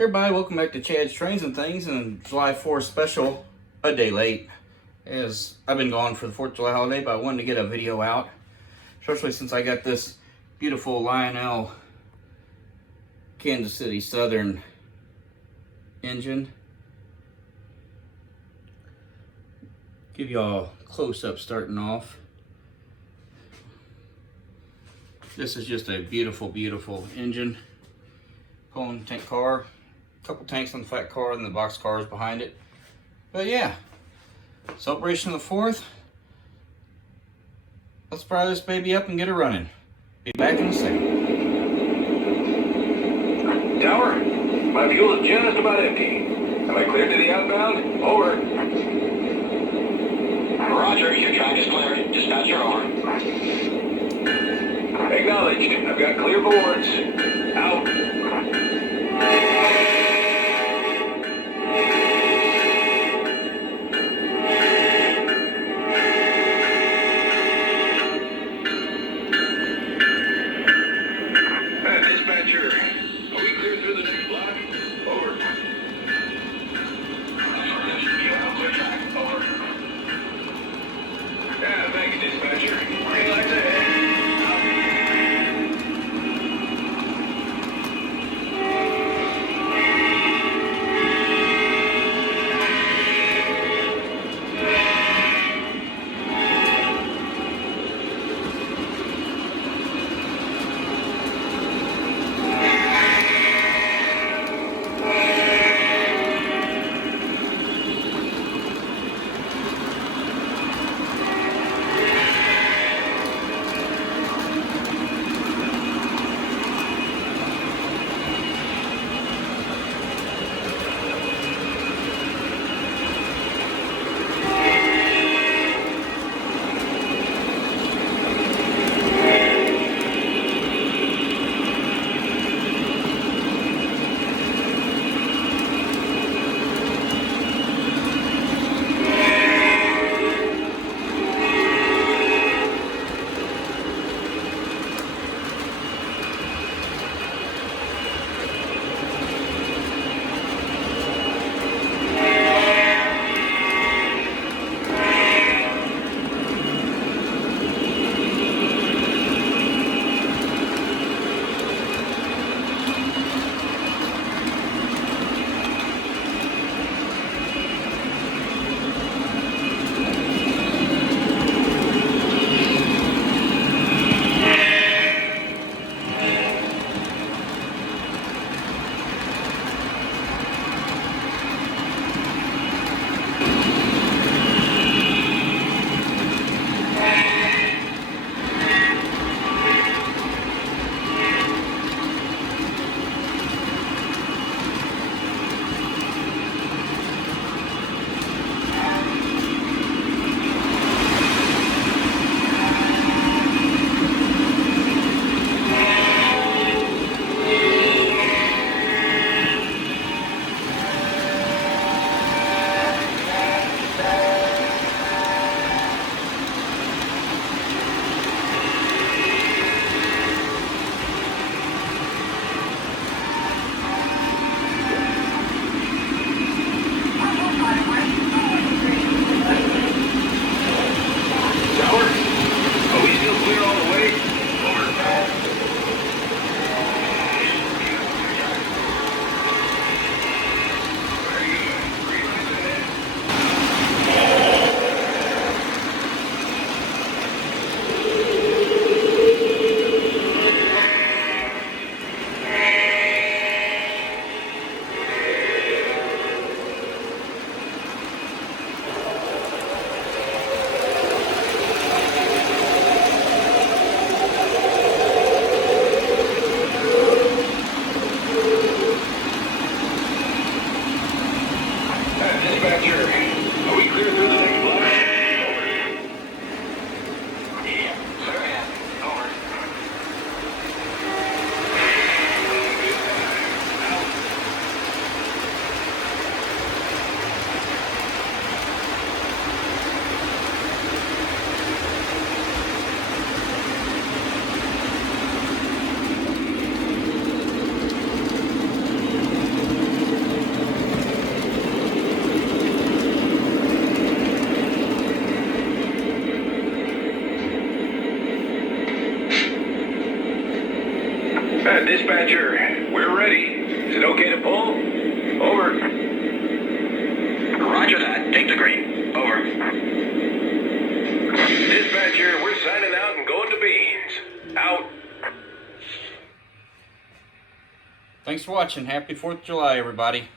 Hey everybody, welcome back to Chad's Trains and Things and July 4th special, a day late. As I've been gone for the 4th of July holiday, but I wanted to get a video out, especially since I got this beautiful Lionel Kansas City Southern engine. Give y'all a close-up starting off. This is just a beautiful, beautiful engine. Pulling tank car. Couple tanks on the flat car and the box cars behind it. But yeah, celebration of the 4th. Let's fire this baby up and get it running. Be back in a second. Tower, my fuel is just about empty. Am I cleared to the outbound? Over. Roger, your track is cleared. Dispatcher over. Acknowledged. I've got clear boards. Out. Dispatcher, are we clear through the next block? Over. Clear track. Over. Yeah, thank you, dispatcher. Green lights ahead. it okay to pull? Over. Roger that. Take the green. Over. Dispatcher, we're signing out and going to beans. Out. Thanks for watching. Happy 4th of July, everybody.